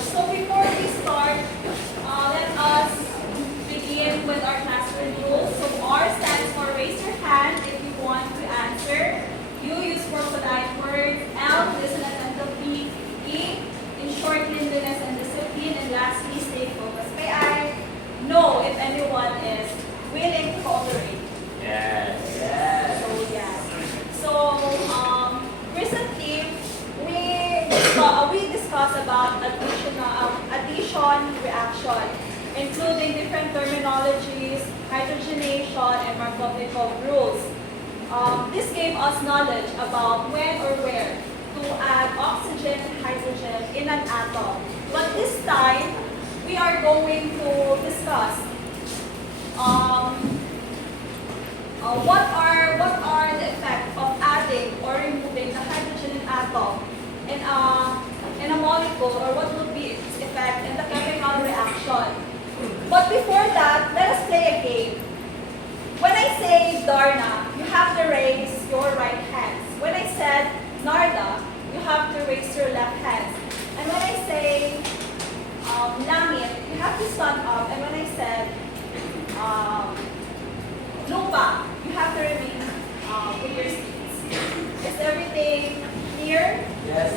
So before we start, let us begin with our classroom rules. So R stands for raise your hand if you want to answer. U use for polite words. L listen attentively. E ensure cleanliness and discipline. And lastly, stay focused. May I know if anyone is willing to cooperate? Yes. So recently we discussed about addition reaction, including different terminologies, hydrogenation, and Markovnikov rules. This gave us knowledge about when or where to add oxygen and hydrogen in an atom. But this time, we are going to discuss what are the effects of adding or removing the hydrogen atom in a molecule, or what would be its effect in the chemical reaction. But before that, let us play a game. When I say Darna, you have to raise your right hands. When I said Narda, you have to raise your left hands. And when I say Lamit, you have to stand up. And when I said Lupa, you have to remain with your seats. Is everything clear? Yes.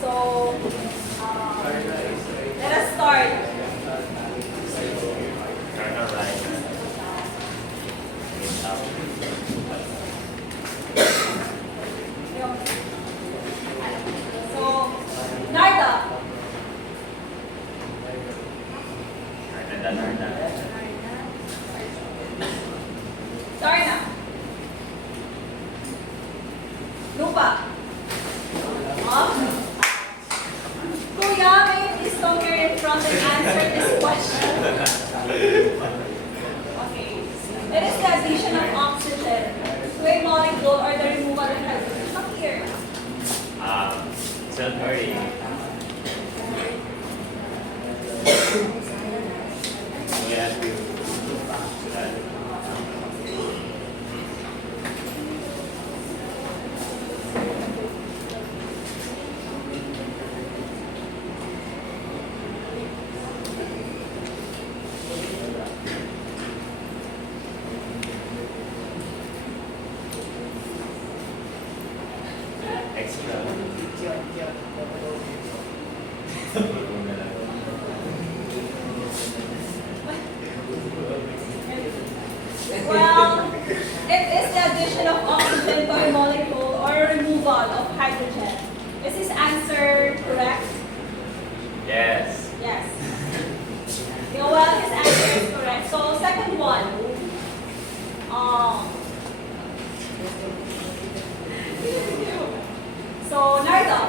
So let us start. So, Narda. Darna. Lupa. Kuya, may you please come here in front and answer this question? Okay. It is the addition of oxygen to a molecule or the removal of hydrogen. Come here. Sulfuric. We have to extra. Well, it is the addition of oxygen to a molecule or a removal of hydrogen. Is his answer correct? Yes. Yes. Okay, well, his answer is correct. So, second one. So, Narda.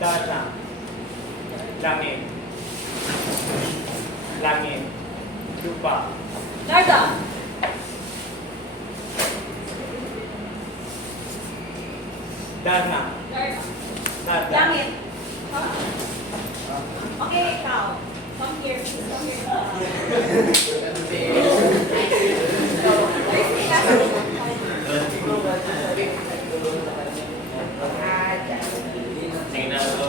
Darna. Langit. Lupa. Narda. Darna. Narda. Narda. Langit. Okay, ikaw. Come here. Please come here. Tingnan ko.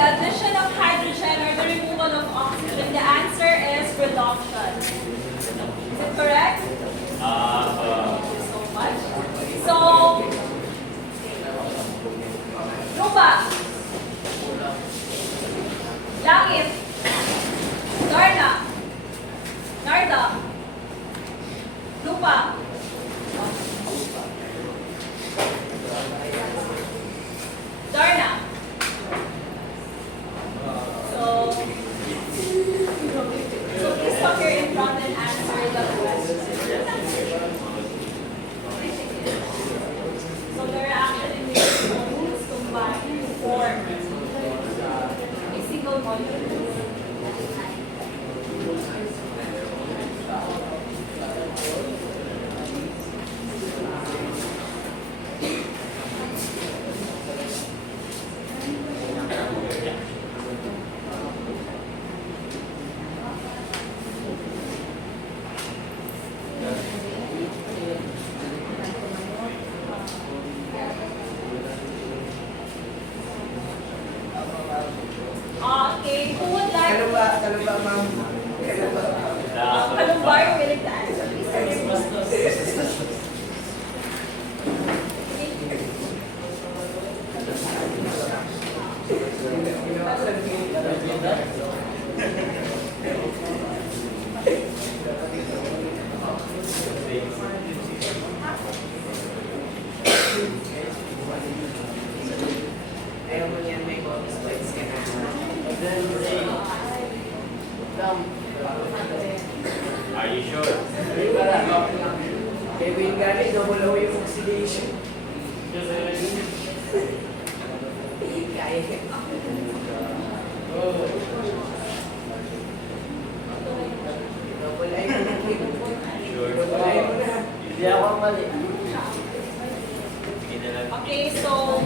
the addition of hydrogen or the removal of oxygen? The answer is reduction. Is it correct? Thank you so much. So, lupa, langit, Darna, Narda, lupa, Darna. So please come here in front and answer the question. So the reaction in which molecules combine to form a single molecule. Okay, who would like Kalumba, ma'am. Kalumbar willing to answer? Please sir. Ayaw mo yan, may bonus points ka na. Are you sure? Kaya yung gani, double O yung oxidation. Kaya. Double I mo na. Sure. Double I mo na. Hindi ako mali. Okay, so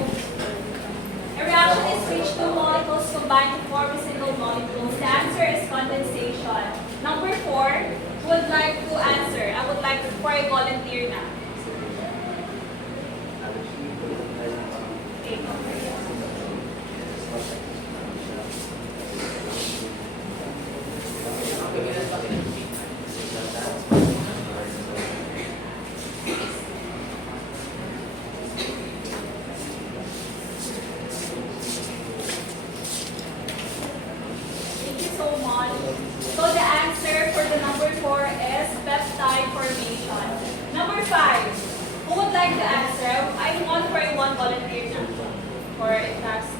a reaction is which two molecules combine to form a single molecule. The answer is condensation. Number 4 would like to answer. I would like for a volunteer now. Okay. Thank you so much. So the answer for the number 4 is peptide formation. Number 5, who would like to answer? I want for a one volunteer now for a task.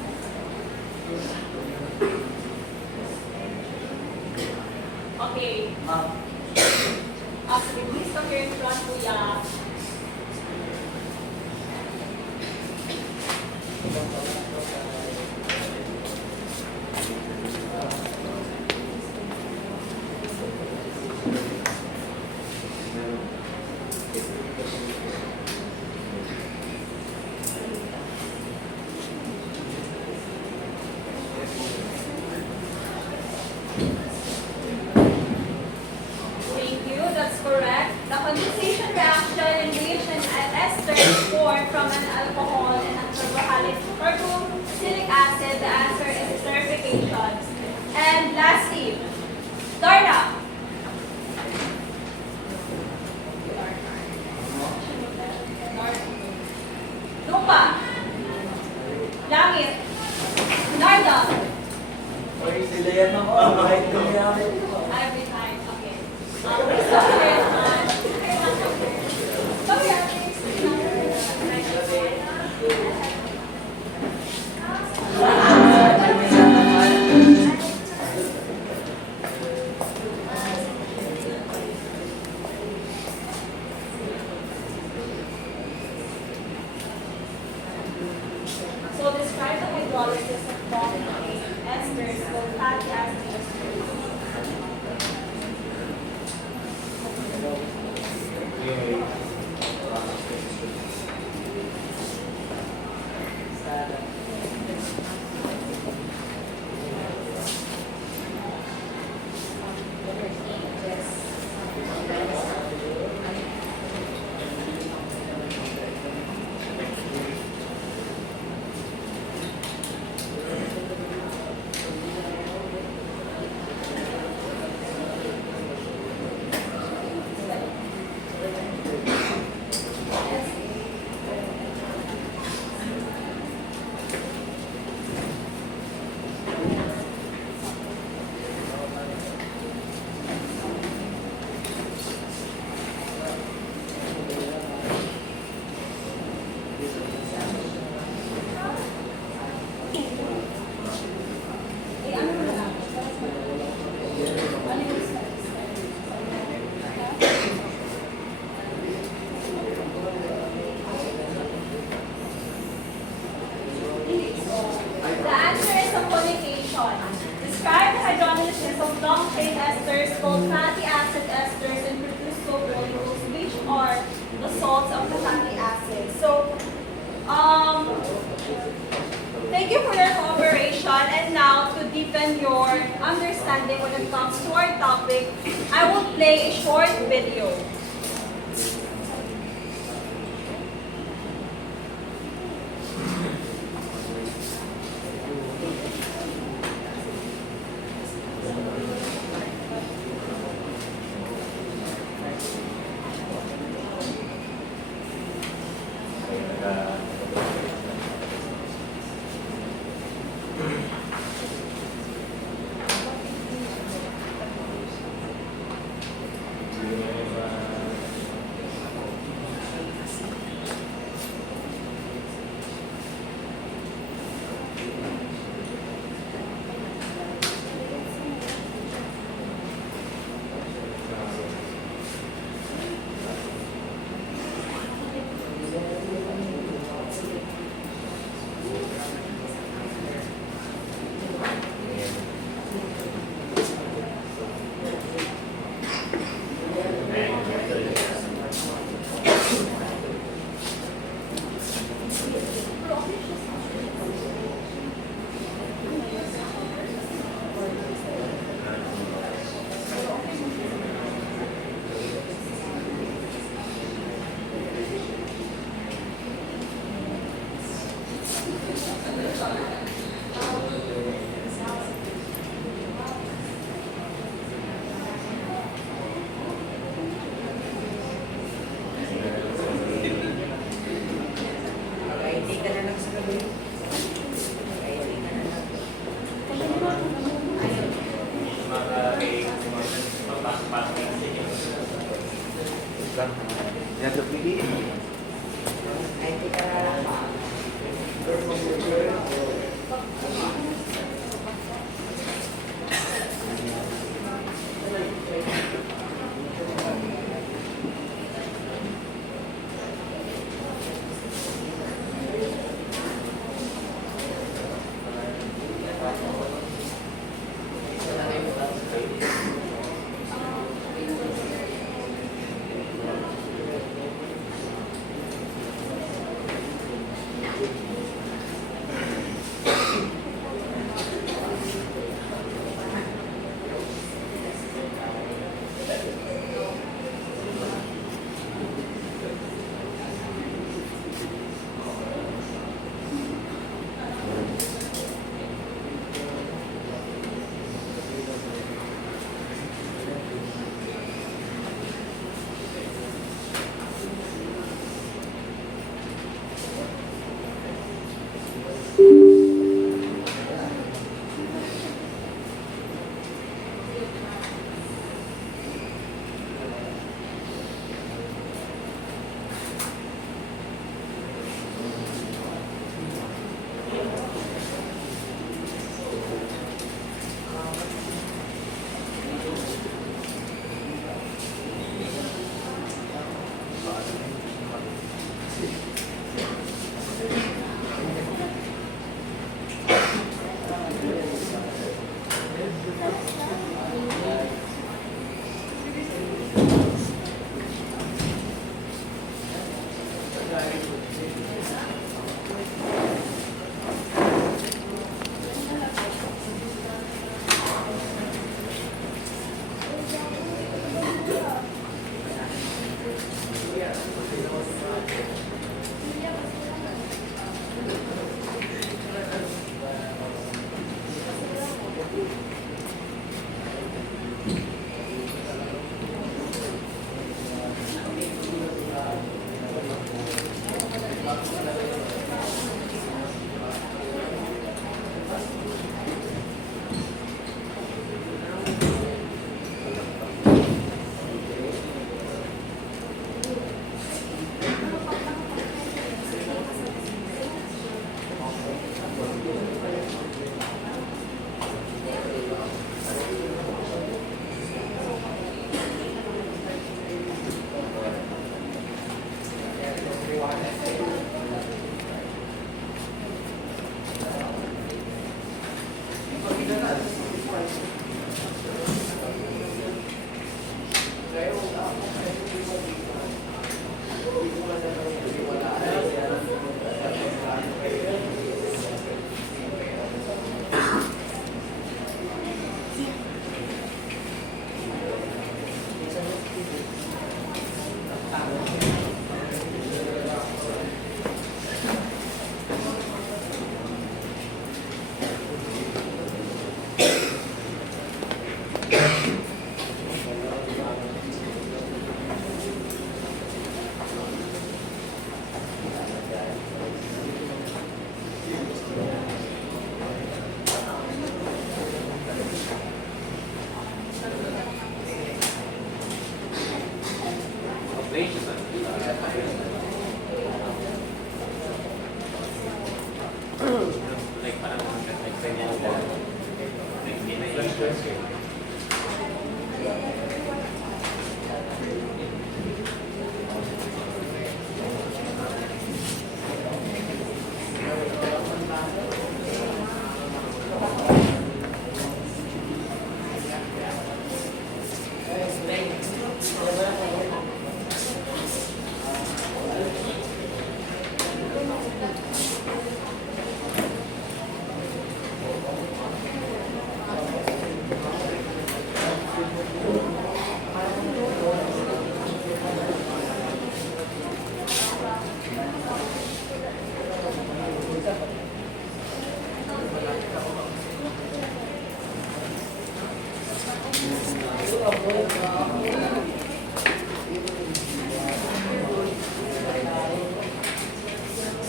Okay. Actually, please come here in front, Kuya. Thank you, that's correct. The condensation reaction in which an ester is formed from an alcohol and a carbohydrate carboxylic acid, the answer is esterification. And lastly, Darna. Lupa. Langit. Narda. Oy, sila yan ako. Kahit nangyari ko. Every time, okay. Please come here, come here, So describe the hydrolysis of forming esters called fatty acid esters. chain esters called fatty acid esters and produce soap molecules, which are the salts of the fatty acid. So, thank you for your cooperation. And now, to deepen your understanding when it comes to our topic, I will play a short video. Mag-ID ka na lang sa gabi. Mag-ID ka na lang. Ayun. Mapasok-pasok na sige. Yan to piliin. ID ka na lang.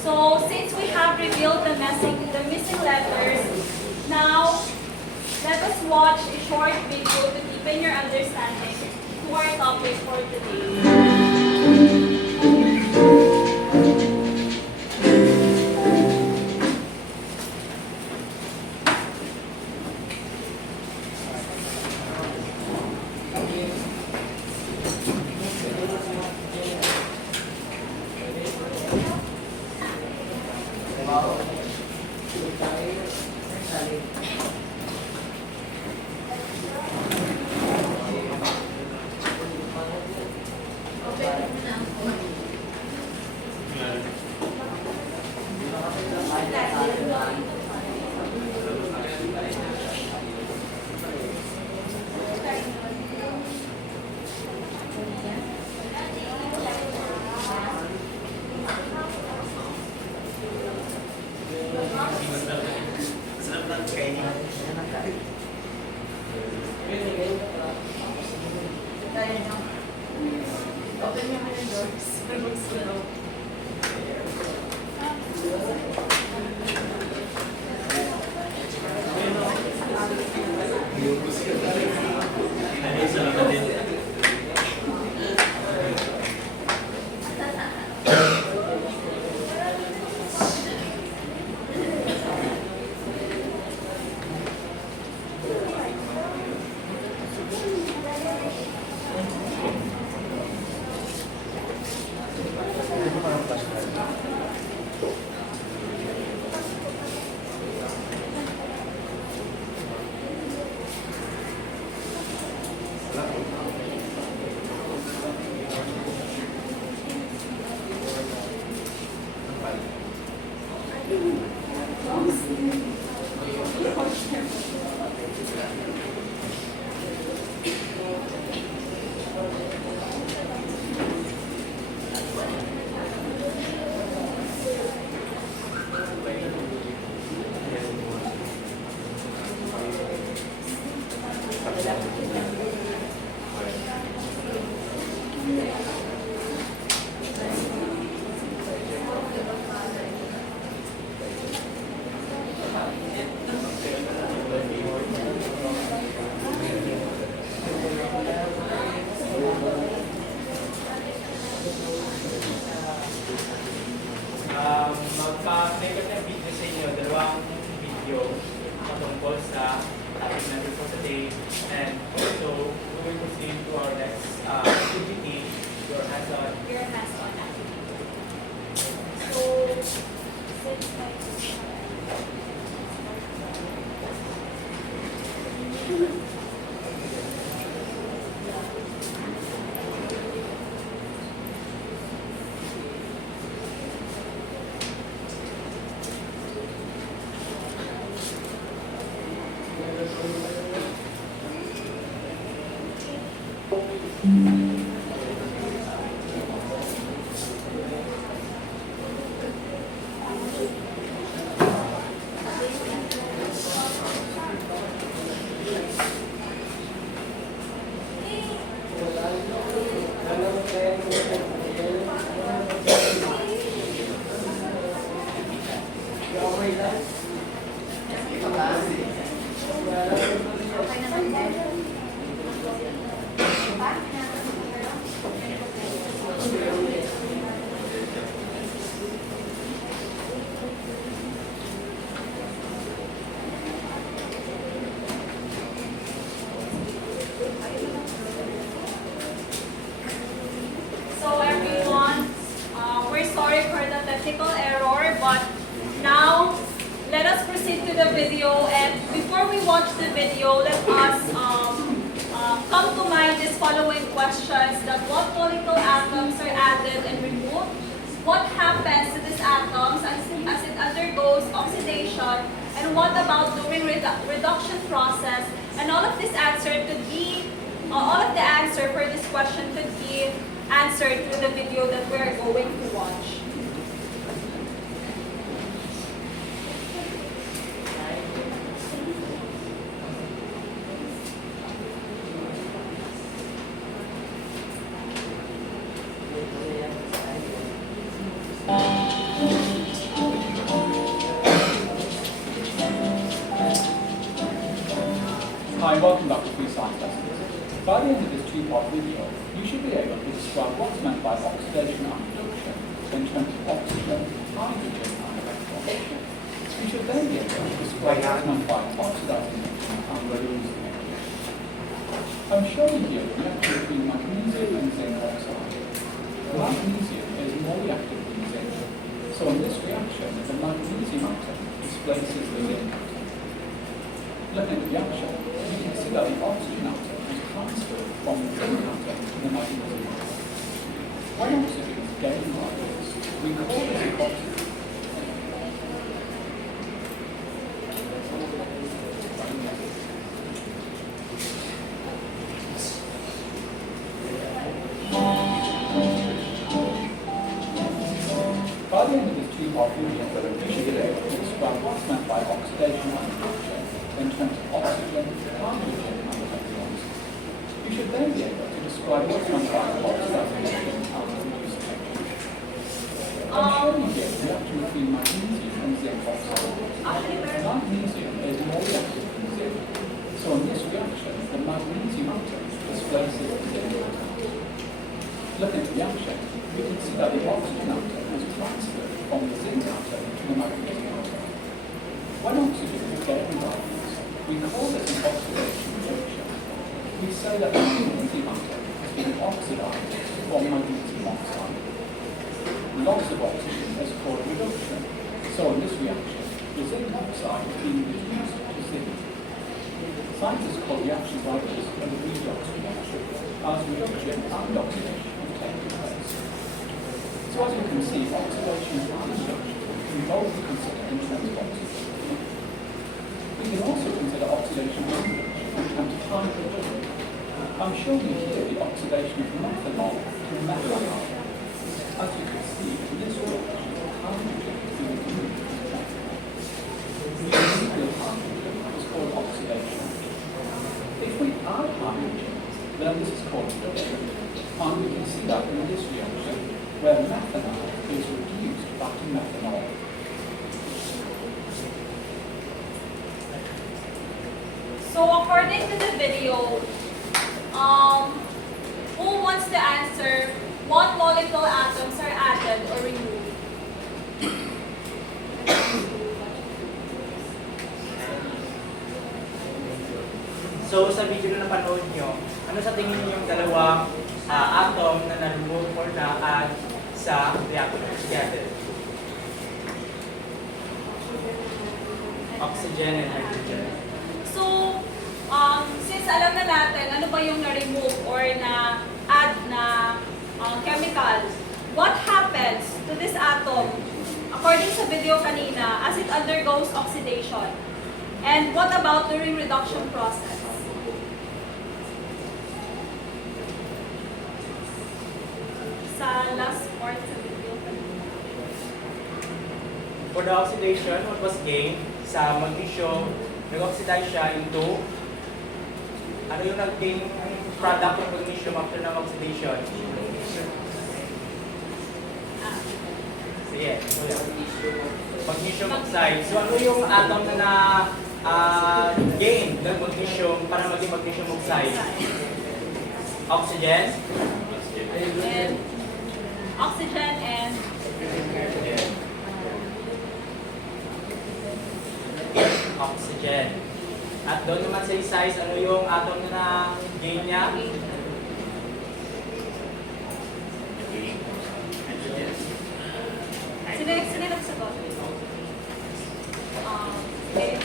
So since we have revealed the missing letters, now let us watch a short video to deepen your understanding to our topic for today. Sarap ng training. Magpa-make up video sa inyo, dalawang video patungkol sa topic natin for today. And also, we will proceed to our next activity, your hands-on. Your hands-on activity. So, since watch the video, let us come to mind these following questions: that what molecular atoms are added and removed? What happens to these atoms as it undergoes oxidation? And what about during reduction process? And all of this answer could be, all of the answer for this question could be answered through the video that we're going to watch. Hi, welcome back to Free Science Lessons. By the end of this two-part video, you should be able to describe what's meant by oxidation and reduction in terms of oxygen, hydrogen, and electrons. You should then be able to describe what's meant by oxidizing and reducing. I'm showing here the reaction between magnesium and zinc oxide. Magnesium is more reactive than zinc, so in this reaction, the magnesium atom displaces the zinc atom. Looking at the reaction, you can see that the oxygen atom is transferred from the zinc atom to the magnesium atom. When oxygen is gained like this, we call this oxidation. By the end of this two-part video, you should be able to describe what's meant by oxidation and reduction in terms of oxygen, hydrogen, and electrons. You should then be able to describe what's meant by oxidation and reducing. I'm showing you here the reaction between magnesium and zinc oxide. Magnesium is more reactive than zinc, so in this reaction, the magnesium atom displaces the zinc atom. Looking at the reaction, we can see that the oxygen atom is transferred from the zinc atom to the magnesium atom. When oxygen is gained by this, we call this an oxidation reduction. We say that the magnesium atom has been oxidized from magnesium oxide. Loss of oxygen is called reduction. So in this reaction, the zinc oxide is being reduced to zinc. Scientists call reactions like this a redox reaction, as reduction and oxidation have taken place. So as you can see, oxidation and reduction can both be considered in terms of oxygen. We can also consider oxidation and reduction in terms of hydrogen. I'm showing you here the oxidation of methanol to methanol. As you can see, in this reaction, hydrogen is being removed from methanol. The nuclear hydrogen is called oxidation. If we add hydrogen, then this is called reduction. And we can see that in this reaction, where methanol is reduced back to methanol. So according to the video, who wants to answer what molecular atoms are added or removed? So sa video na napanood nyo, ano sa tingin niyo yung dalawang atom na na-remove or na-add sa reactor together? Oxygen and hydrogen. So, since alam na natin ano ba yung na-remove or na-add na chemicals, what happens to this atom according sa video kanina as it undergoes oxidation? And what about during reduction process? Sa last part sa video kanina. For the oxidation, what was gained sa magnesium, nag-oxidize siya into, ano yung nag-gain product ng magnesium after ng oxidation? Sige, magnesium oxide. So ano yung atom na gain ng magnesium para maging magnesium oxide? Oxygen? And oxygen and oxygen. At doon naman sa size, ano yung atom na gain niya? Sino nagsagot? Okay.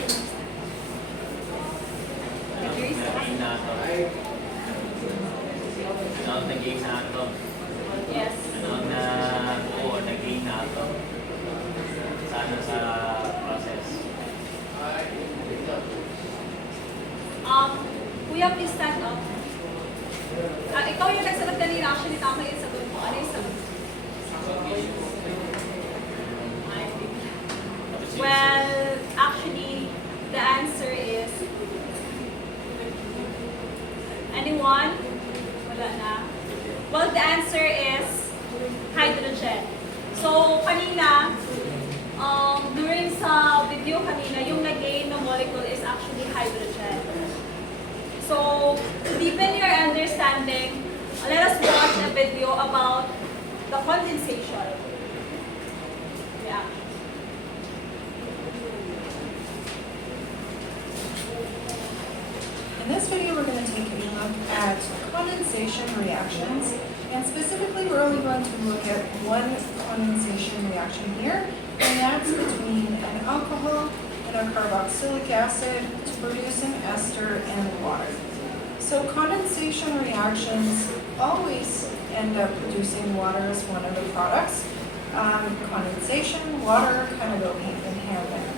Ano, naging na atom. Yes. Ano na buo, naging na atom. Sana sa process. Kuya, please stand up. Ikaw yung nagsagot kanina. Actually, tama yung sagot mo. Ano yung sagot? Well, actually, the answer is... Anyone? Wala na. Well, the answer is hydrogen. So, kanina, during sa video kanina, yung nag-gain na molecule is actually hydrogen. So, to deepen your understanding, let us watch a video about the condensation. Yeah. In this video, we're going to take a look at condensation reactions, and specifically, we're only going to look at one condensation reaction here, and that's between an alcohol and a carboxylic acid to produce an ester and water. So condensation reactions always end up producing water as one of the products. Condensation, water kind of go hand in hand there.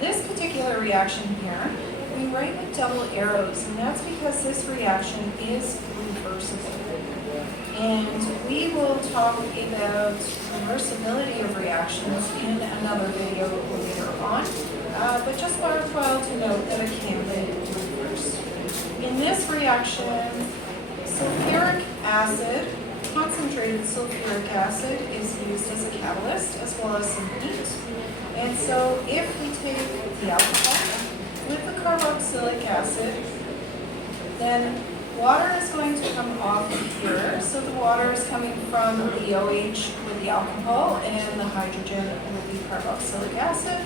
This particular reaction here, we write with double arrows, and that's because this reaction is reversible. And we will talk about reversibility of reactions in another video later on, but just worthwhile to note that it can be reversed. In this reaction, sulfuric acid, concentrated sulfuric acid, is used as a catalyst as well as some heat. And so if we take the alcohol with the carboxylic acid, then water is going to come off here. So the water is coming from the OH with the alcohol and the hydrogen with the carboxylic acid.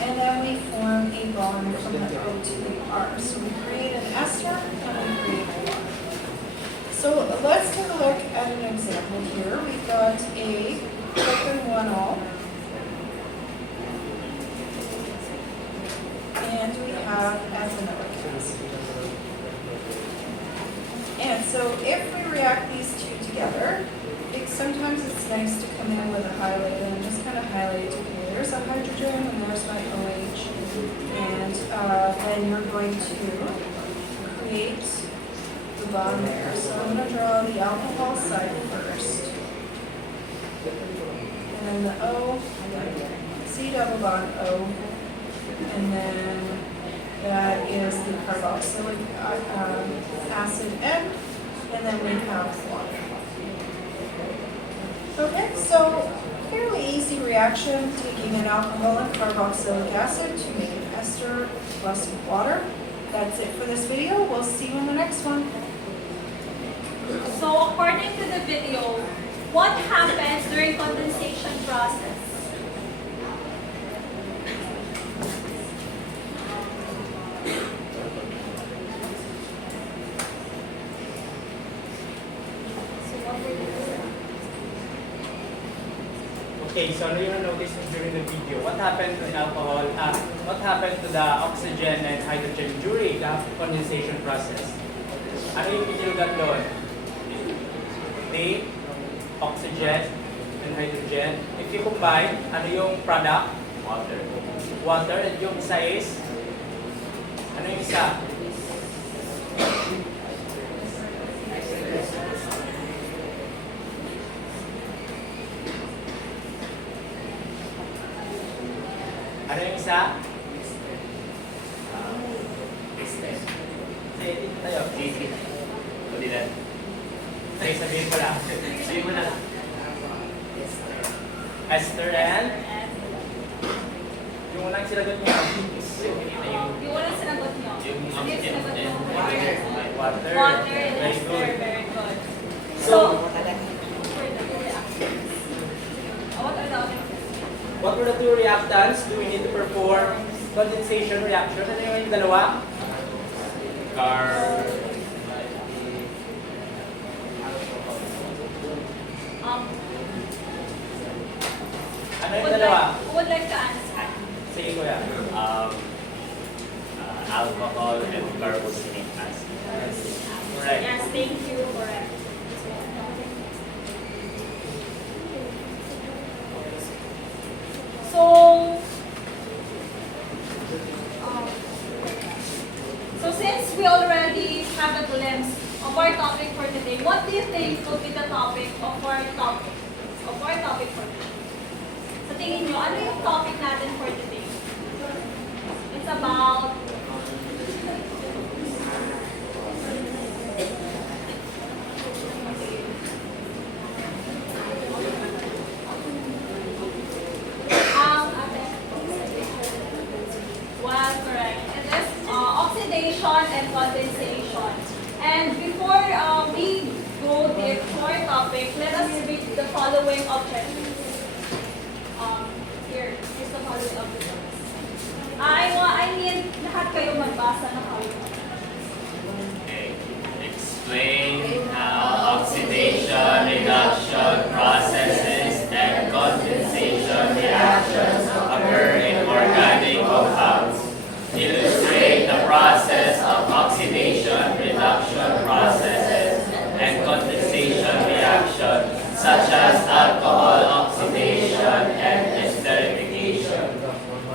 And then we form a bond from the O to the R. So we create an ester and we create a water. So let's take a look at an example here. We've got a propane-1-ol. And we have ethanoic acid. And so if we react these two together, sometimes it's nice to come in with a highlighter and just kind of highlight, okay, there's a hydrogen and there's my OH. And then you're going to create the bond there. So I'm going to draw the alcohol side first. And then the O, C double bond O. And then that is the carboxylic acid N, and then we have water. Okay, so fairly easy reaction, taking an alcohol and carboxylic acid to make an ester plus water. That's it for this video. We'll see you in the next one. So, according to the video, what happens during condensation process? Okay, so ano yung notice during the video? What happened to the alcohol? What happened to the oxygen and hydrogen during the condensation process? Ano yung pinulugan doon? The oxygen and hydrogen. If you combine, ano yung product? Water. Water. And yung isa is? Ano yung isa? Ano yung isa? Say it tayo. Easy. Hindi na. Say, sabihin mo lang. Sabihin mo na. Ester and? Yung unang sinagot niya. Yung walang sinagot nyo. Yung Ano yung sinagot nyo? Water. Water and Very ester. good. Very good. So, For the two reactions. What are the other? what were the two reactants do we need to perform condensation reaction? Ano yung dalawa? Car. Ano yung dalawa? Who would like to answer? Sige kuya. alcohol, and carboxylic acid. Correct. Yes, thank you. Correct. So, um, so since we already have a glimpse of our topic for today, what do you think will be the topic of our topic for today? Sa tingin nyo, ano yung topic natin for today? It's about well, correct. It is oxidation and condensation. And before we go deep to our topic, let us read the following objectives. Here's the following objectives. I need lahat kayo magbasa ng following. Okay. Explain how oxidation reduction processes and condensation reactions occur in organic compounds. Illustrate the process of oxidation reduction processes and condensation reaction, such as alcohol oxidation and esterification.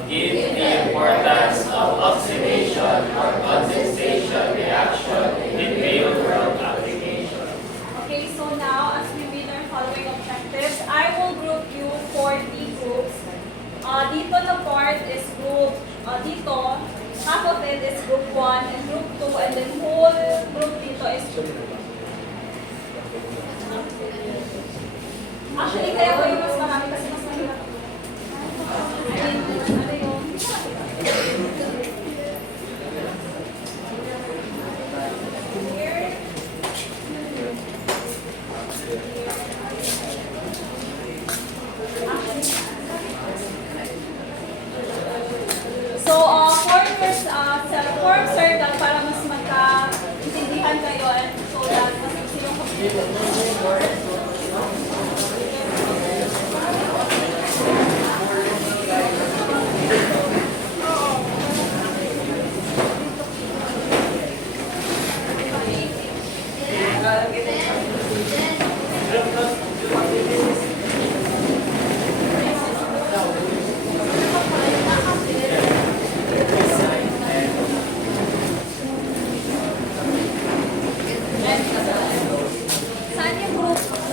Give the importance of oxidation or condensation reaction in real-world application. Okay, so now as we read our following objectives, I will group you 40 groups. Dito na part is group, dito, half of it is group 1 and group 2, and then whole group dito is group 2. Actually, kaya ko yung mas marami kasi mas mahirap. I mean, ano yung... So, form circle para mas magka-intindihan kayo and so that mas yung saan yung group?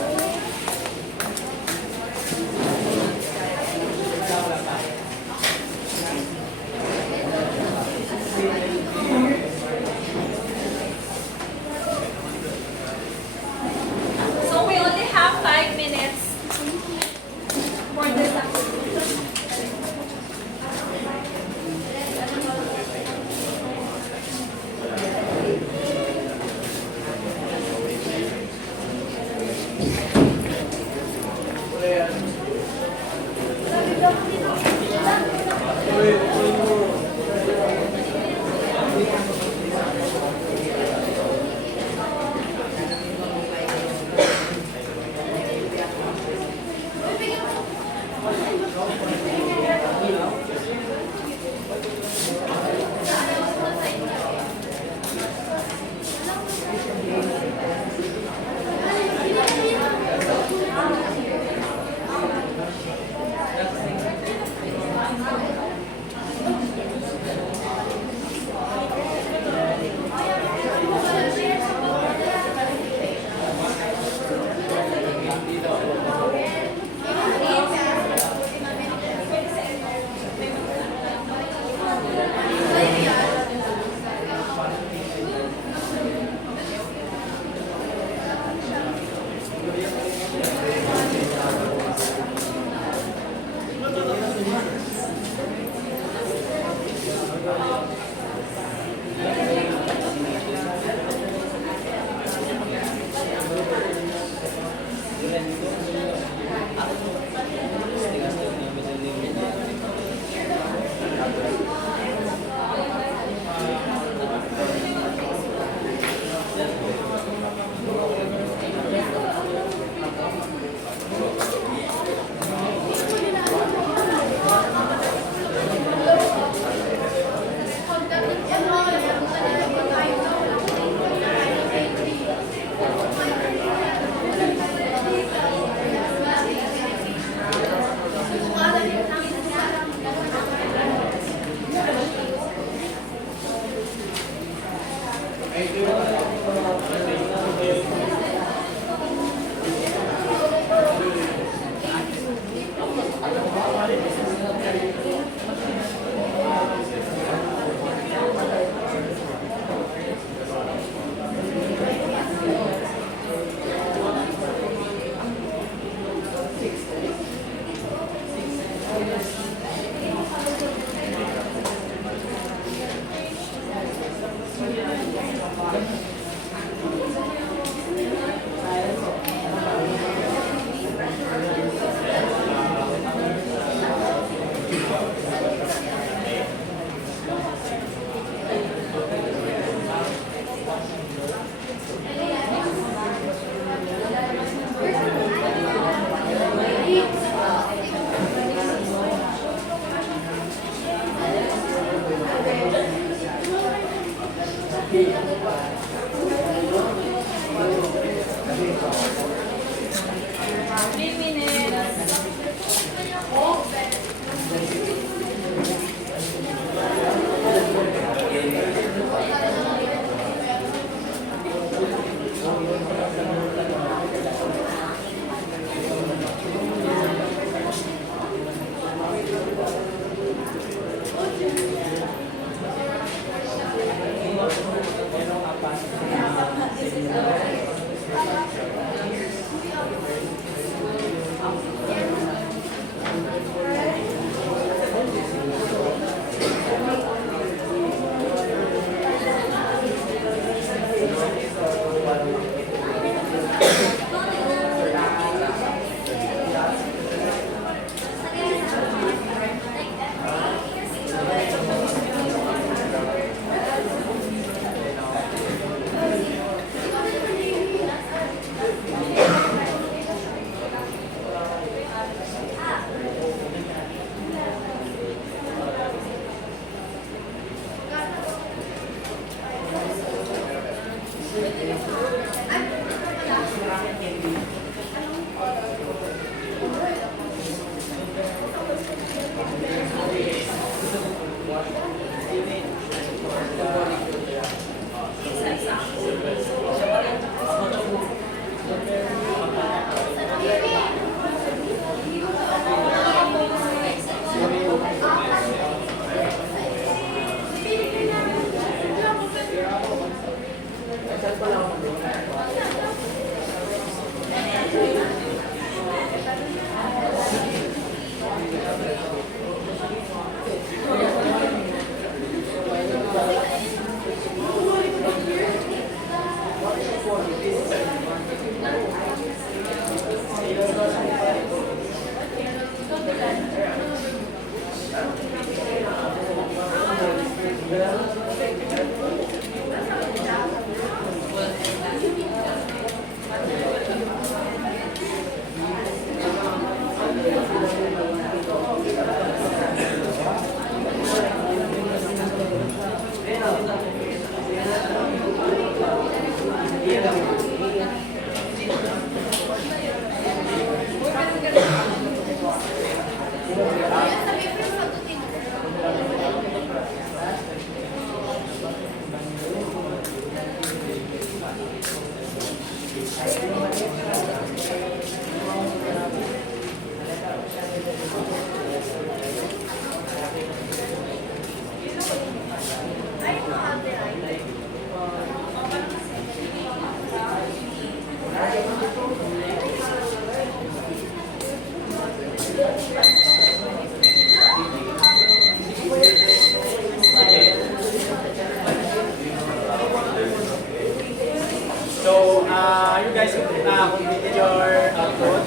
So, you guys completed your output?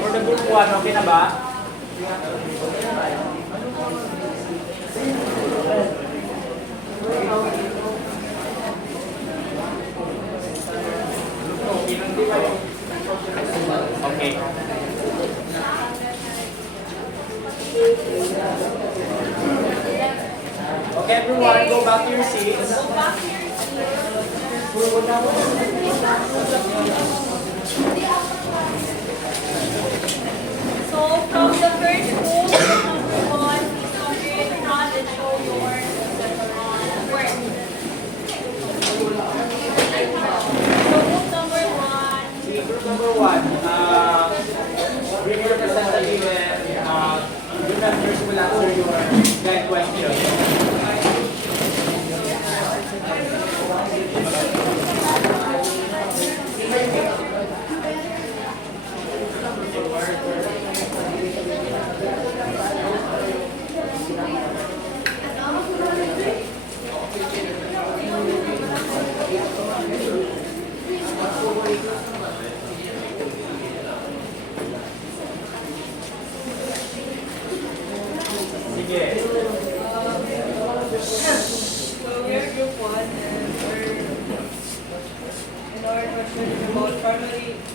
For the group 1, okay na ba? Okay. Okay, everyone, go back to your seats. Go back to your So from the first book, number 1 is compare your knowledge, show your work.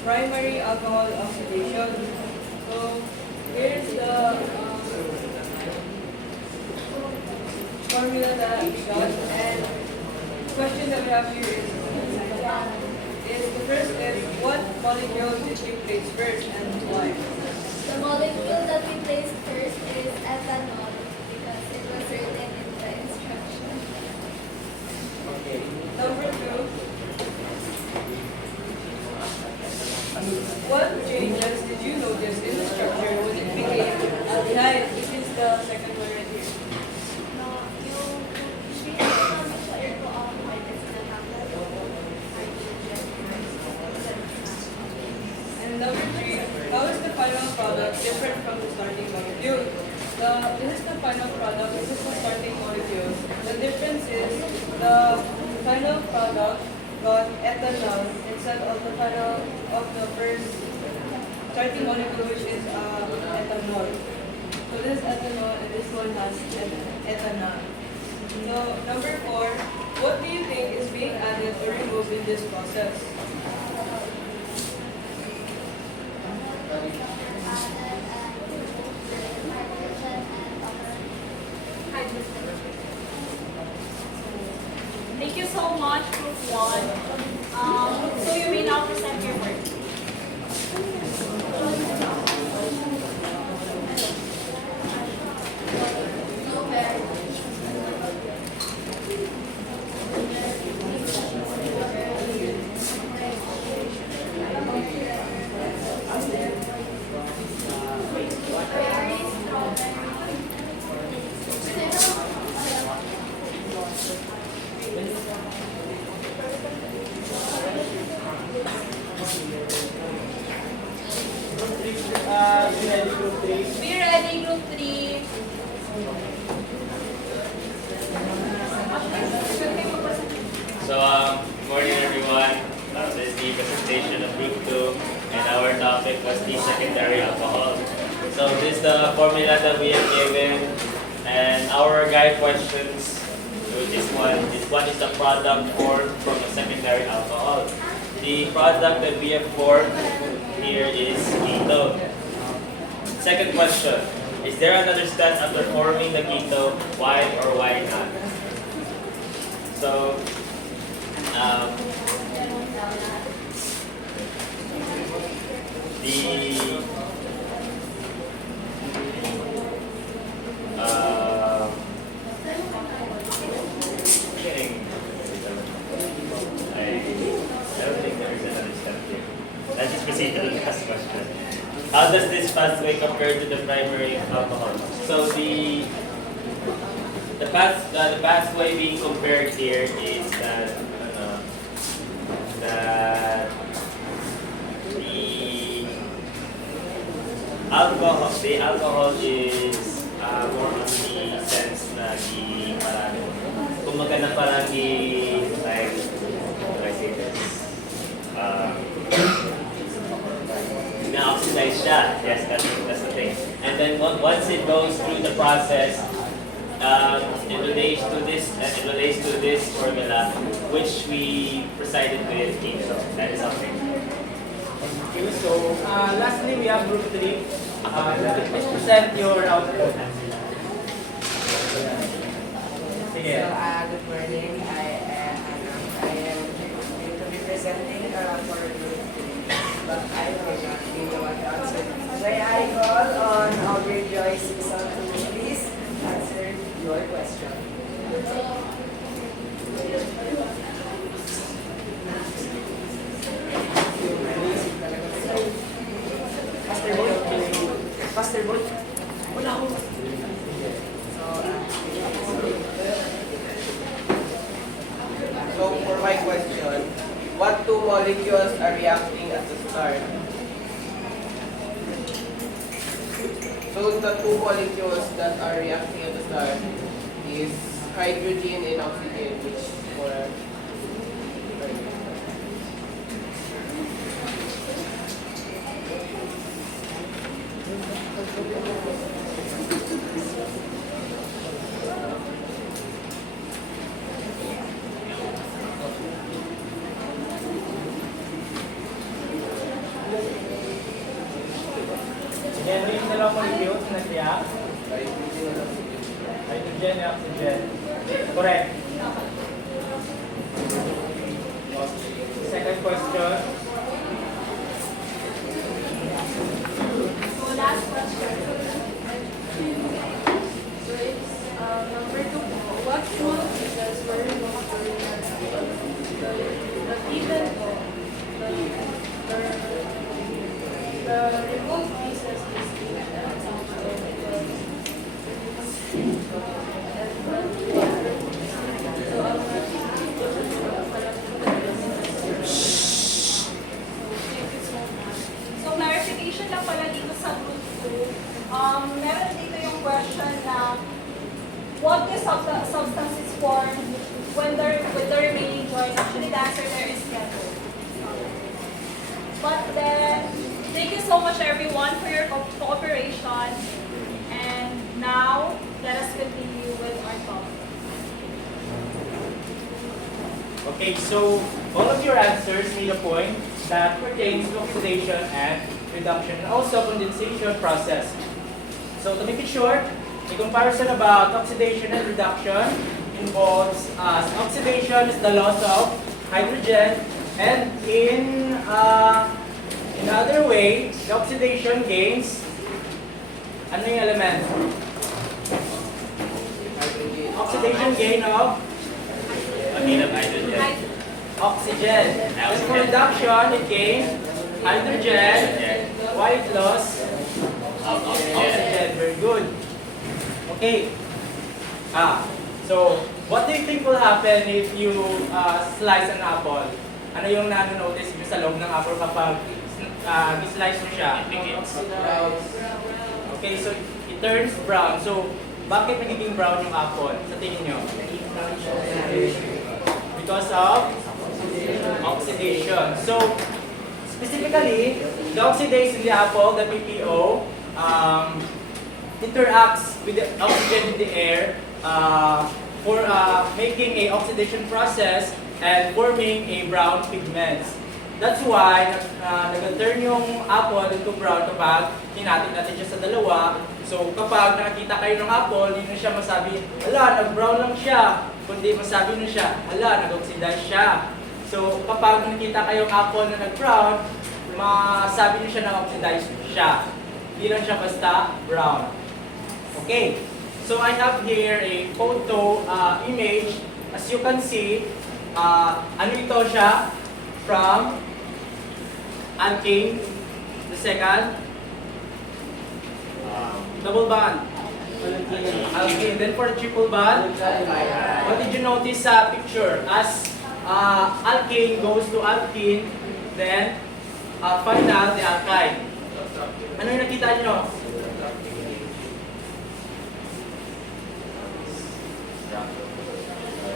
primary alcohol oxidation. So here's the formula that we got, and the question that we have here is the first is what molecule did you place first and why? The molecule that we placed first is ethanol because it was written in the instruction. Okay. Number 2, what changes did you notice in the structure when it became aldehyde, which is the second one right here? No, yung pinaka sa ergo alcohol is natanggal yung hydrogen. And number 3, how is the final product different from the starting molecule? This is the final product, this is the starting molecule. The difference is the final product got ethanol instead of the first starting molecule, which is ethanol. So this is ethanol and this one has ethanol. So number 4, what do you think is being added or removed in this process? Thank you so much, Group 1. So you may now present your work. Be ready, Group 3. So, good morning everyone. This is the presentation of Group 2 and our topic was the secondary alcohol. So this is the formula that we have given and our guide questions to this one. This one is the product formed from a secondary alcohol. The product that we have formed here is ketone. Second question, is there another step after forming the ketone? Why or why not? So, I don't think there is another step here. Let's just proceed to the last question. How does this pathway compare to the primary alcohol? So the pathway being compared here is that the alcohol is more on the sense na parang like how do I say this? Na-oxidize siya. Yes, that's the thing. And then once it goes through the process, it relates to this formula, which we presided with ketone. That is something. Okay, so lastly we have Group 3. Please present your output. So, Sige. good morning. I am going to be presenting for Group 3, but I will not be the one to answer. May I call on Aubrey Joyce Simpson to please answer your question. Faster boy. Wala ako. So for my question, what two molecules are reacting at the start? So the two molecules that are reacting at the start is hydrogen and oxygen, which for molecules na react? Hydrogen and oxygen. Hydrogen and oxygen. Correct. Second question. So last question. So it's number 2 po. What small pieces were removed during the reaction? But even po, the removed pieces is an example because so So clarification lang pala dito sa group 2. Meron dito yung question na what the substances form when the remaining join. Actually, the answer there is never. But then, thank you so much everyone for your cooperation. And now, let us continue with our topic. Okay, so all of your answers made a point that pertains to oxidation and reduction and also condensation process. So to make it short, a comparison about oxidation and reduction involves oxidation is the loss of hydrogen, and in other way, the oxidation gains ano yung element? Oxidation gain of hydrogen. oxygen. And for reduction, it gains hydrogen. Why it lost? Oxygen. Very good. Okay. So, what do you think will happen if you slice an apple? Ano yung nanonotice nyo sa loob ng apple kapag slice mo siya? Okay, so it turns brown. So, bakit nagiging brown yung apple? Sa tingin nyo? Because of oxidation. So, specifically, the oxidase in the apple, the PPO, interacts with the oxygen in the air for making a oxidation process and forming a brown pigments. That's why nag-turn yung apple into brown kapag hinati natin siya sa dalawa. So kapag nakita kayo ng apple, hindi na siya masabi, ala, nag-brown lang siya. Kundi masabi na siya, ala, nag-oxidize siya. So kapag nakita kayong apple na nag-brown, masabi niyo siya na oxidized siya. Hindi lang siya basta brown. Okay, so I have here a photo image. As you can see, ano ito siya? From alkane, the second, double bond. Alkane. Then for triple bond, what did you notice sa picture? As alkane goes to alkene, then final, the alkyne. Ano yung nakita nyo?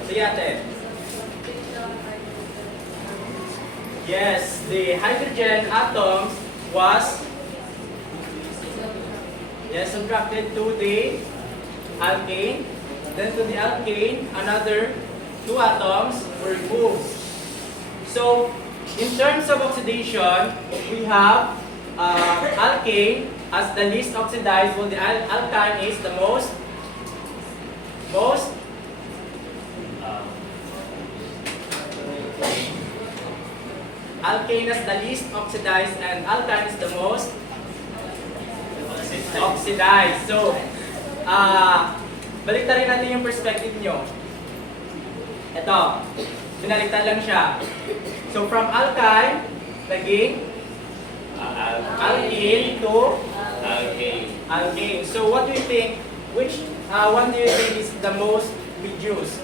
Sige ate. Yes, the hydrogen atoms was subtracted to the alkane. Then to the alkane, another 2 atoms were removed. So, in terms of oxidation, we have alkane as the least oxidized, while the alkyne is the most alkane is the least oxidized and alkyne is the most oxidized. So, baliktarin natin yung perspective nyo. Ito, binaliktad lang siya. So, from alkyne, naging alkene to alkane. So, what do you think? Which one do you think is the most reduced?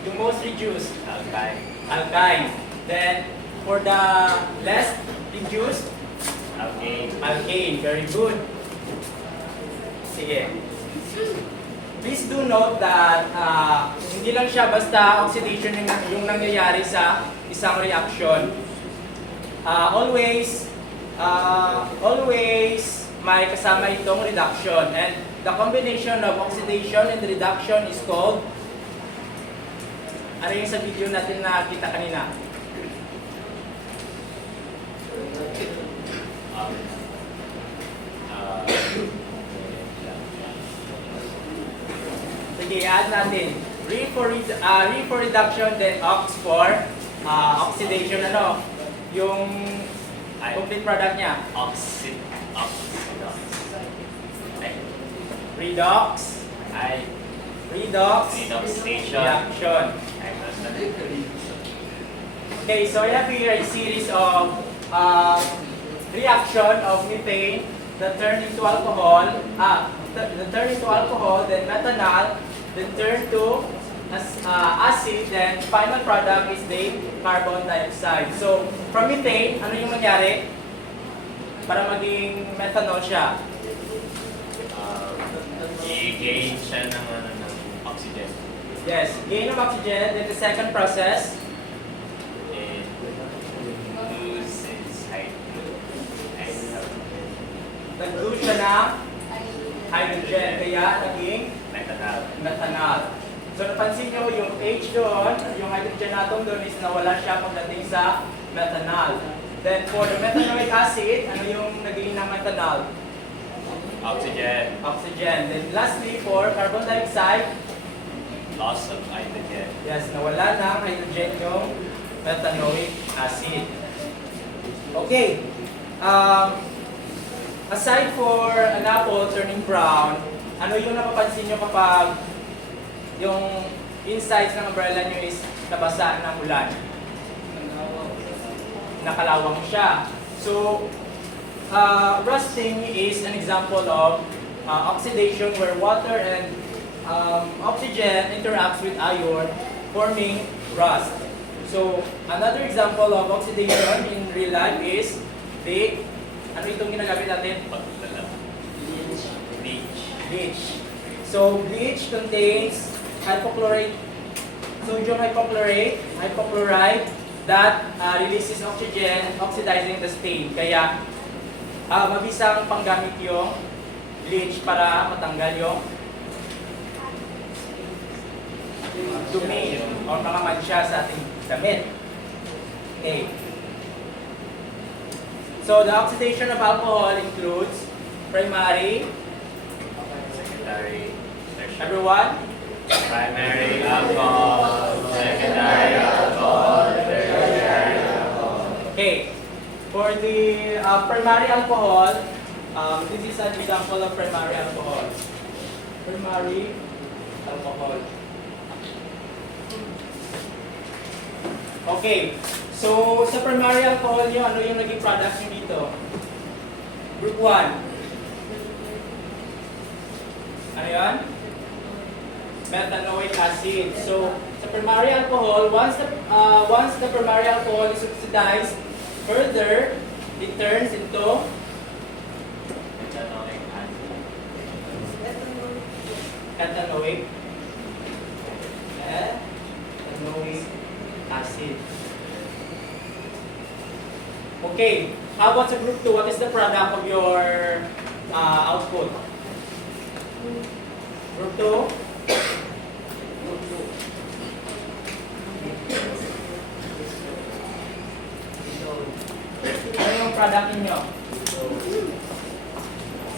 The most reduced? Alkyne. Then, for the less reduced? Alkane. Very good. Sige. Please do note that hindi lang siya basta oxidation yung nangyayari sa isang reaction. Always may kasama itong reduction, and the combination of oxidation and reduction is called, ano yung sa video natin na kita kanina? uh, Sige, add natin. Re for reduction, then ox for oxidation. Ano? Yung complete product niya. Redox. Redox. Redox station. Reaction. Okay, so I have here a series of reaction of methane that turn into alcohol. That turn into alcohol, then methanol, then turn to acid, then final product is the carbon dioxide. So, from methane, ano yung nangyari? Para maging methanol siya. I-gain siya ng oxygen. Yes, gain of oxygen, then the second process, It loses nag-lose siya ng hydrogen, kaya naging methanol. So napansin nyo yung H doon, yung hydrogen atom doon is nawala siya pagdating sa methanol. Then for the methanoic acid, ano yung naging ng methanol? Oxygen. Then lastly for carbon dioxide, Loss of hydrogen. yes, nawala ng hydrogen yung methanoic acid. Okay. Aside for an apple turning brown, ano yung napapansin nyo kapag yung insides ng umbrella nyo is nabasa ng ulan? Nakalawang siya. So, rusting is an example of oxidation where water and oxygen interacts with iron, forming rust. So, another example of oxidation in real life is the, ano itong ginagamit natin? Bleach. So, bleach contains hypochlorite, sodium hypochlorite that releases oxygen, oxidizing the stain. Kaya, mabisang panggamit yung bleach para matanggal yung dumi o mga mansya sa ating damit. Okay. So the oxidation of alcohol includes primary, Secondary. everyone, Primary alcohol. Secondary alcohol. Tertiary alcohol. okay. For the primary alcohol, this is an example of primary alcohol. Primary alcohol. Okay. So, sa primary alcohol nyo, ano yung naging product nyo dito? Group 1. Ano yan? Methanoic acid. So, sa primary alcohol, once the primary alcohol is oxidized, further, it turns into Methanoic acid. ethanoic acid. Okay, how about sa group 2? What is the product of your output? Group 2? Ano yung product ninyo?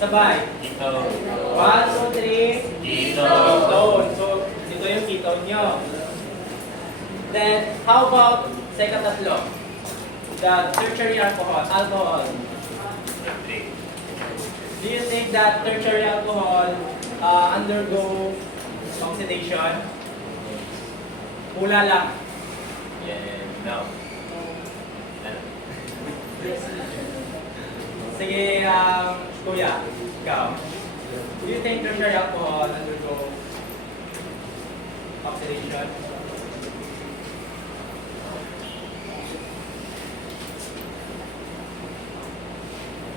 Sabay. Ketone. 1, 2, 3. Ketone. So, ito yung ketone nyo. Then, how about sa ikatatlo? The tertiary alcohol. Do you think that tertiary alcohol undergo oxidation? Pula lang. Yeah, no. Sige, kuya, ikaw. Do you think tertiary alcohol undergo oxidation?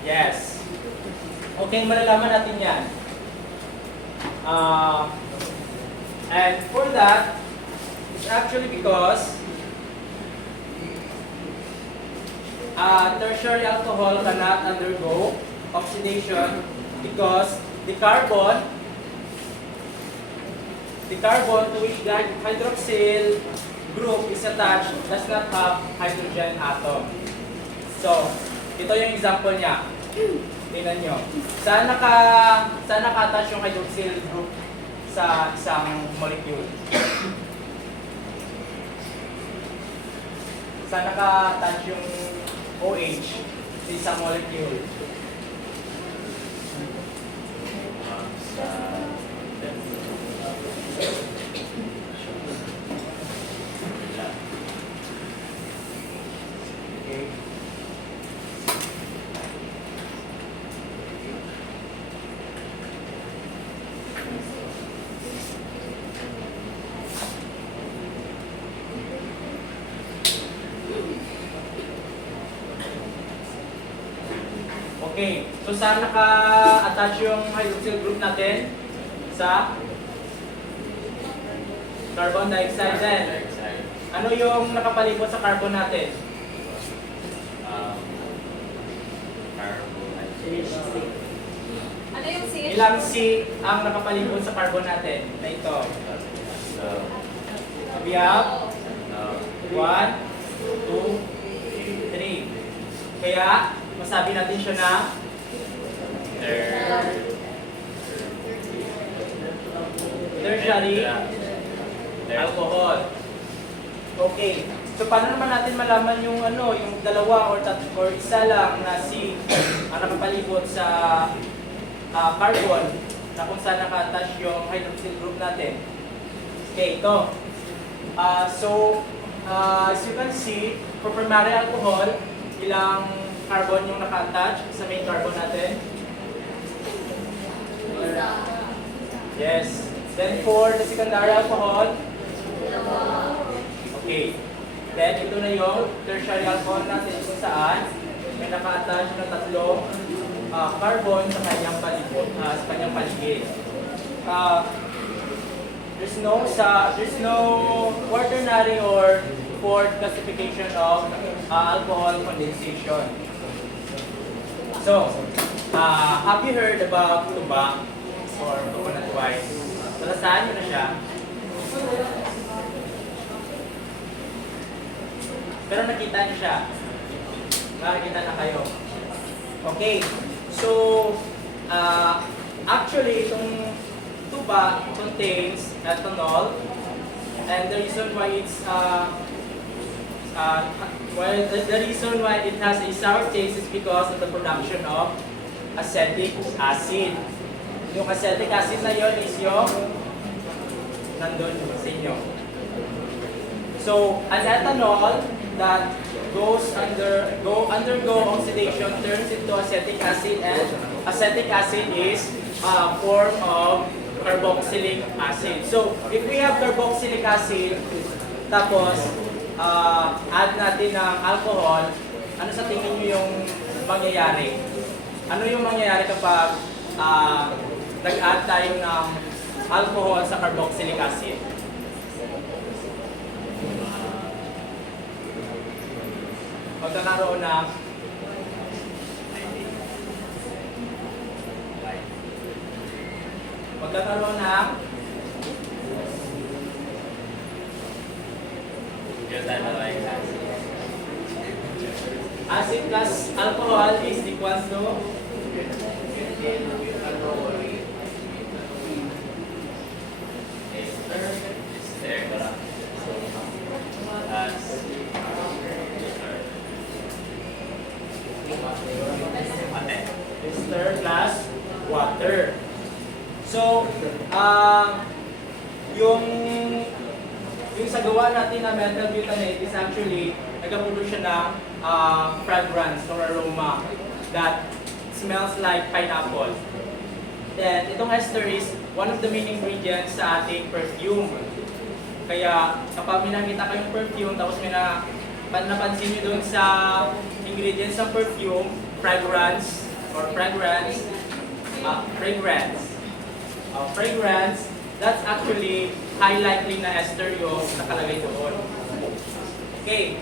Yes. Okay, malalaman natin yan. And for that, it's actually because tertiary alcohol cannot undergo oxidation because the carbon to which the hydroxyl group is attached does not have hydrogen atom. So, ito yung example niya. Tingnan nyo. Saan naka-attach yung hydroxyl group sa isang molecule? Saan naka-attach yung OH sa isang molecule? Okay. Okay, so saan naka-attach yung hydroxyl group natin? Sa carbon dioxide din. Ano yung nakapalibot sa carbon natin? Ano yung CH? Ilang C ang nakapalibot sa carbon natin? Na ito. We have 1, 2, 3. Kaya, masabi natin siya na tertiary alcohol. Okay. So paano naman natin malaman yung yung dalawa or isa lang na C ang nakapalibot sa carbon na kung saan naka-attach yung hydroxyl group natin? Okay, ito. As you can see, for primary alcohol, ilang carbon yung naka-attach sa main carbon natin? Yes. Then for the secondary alcohol, okay. Then ito na yung tertiary alcohol natin kung saan may naka-attach na tatlong carbon sa kanyang palibot, sa kanyang paligid. There's no quaternary or fourth classification of alcohol condensation. So, have you heard about tuba or coconut wine? Nalasaan nyo na siya. Pero nakita nyo siya. Nakakita na kayo. Okay. So, actually, itong tuba contains ethanol. And the reason why the reason why it has a sour taste is because of the production of acetic acid. Yung acetic acid na yon is yung nandun sa inyo. So, an ethanol that undergo oxidation turns into acetic acid, and acetic acid is a form of carboxylic acid. So, if we have carboxylic acid, tapos add natin ng alcohol, ano sa tingin nyo yung mangyayari? Ano yung mangyayari kapag nag-add tayo ng alcohol sa carboxylic acid? Magkakaroon ng acid plus alcohol is equal to ester plus water. So, yung sa gawa natin na methyl butanoate is actually nagkaproduce siya ng fragrance or aroma that smells like pineapple. Then, itong ester is one of the main ingredients sa ating perfume. Kaya, kapag may nakita kayong perfume, tapos may napansin nyo dun sa ingredients ng perfume, fragrance, that's actually high likely na ester yung nakalagay doon. Okay.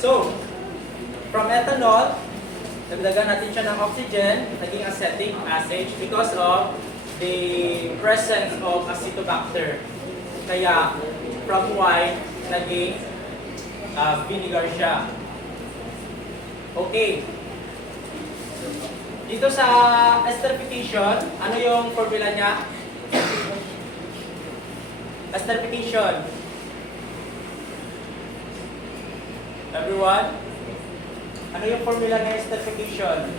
So, from ethanol, dagdagan natin siya ng oxygen, naging acetic acid because of the presence of acetobacter. Kaya, from wine, naging vinegar siya. Okay. Dito sa esterification, ano yung formula niya? Esterification. Everyone? Ano yung formula ng esterification?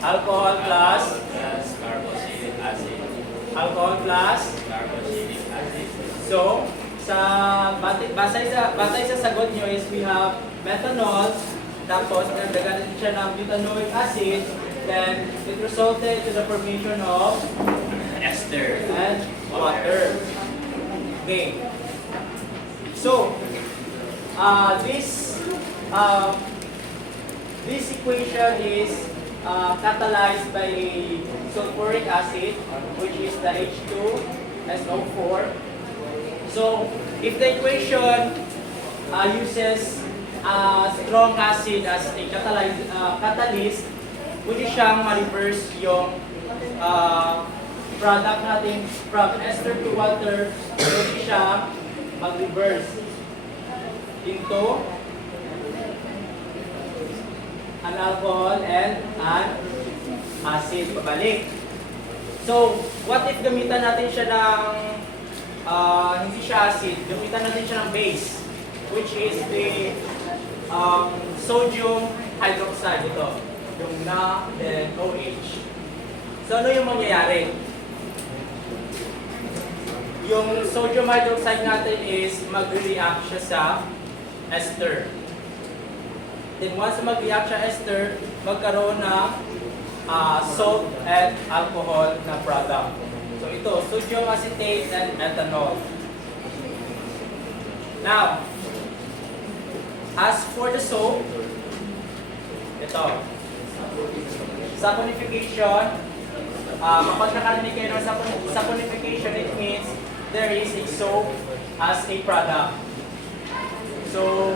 Alcohol plus carboxylic acid. alcohol plus. Carboxylic acid. So, batay sa sagot nyo is we have methanol, tapos nagdagan natin siya ng butanoic acid, then it resulted to the formation of Ester. and water. Okay. So, this equation is catalyzed by sulfuric acid, which is the H2SO4. So, if the equation uses strong acid as a catalyst, pwede siyang ma-reverse yung product natin from ester to water, pwede siya mag-reverse into an alcohol and an acid pabalik. So, what if gamitan natin siya ng hindi siya acid, gamitan natin siya ng base, which is the sodium hydroxide, ito, yung Na, then OH. So, ano yung mangyayari? Yung sodium hydroxide natin is mag-react siya sa ester. Then once mag-react siya ester, magkaroon ng salt and alcohol na product. So ito, sodium acetate and ethanol. Now, as for the soap, ito, saponification, kapag nakarinig kayo ng saponification, it means there is a soap as a product. So,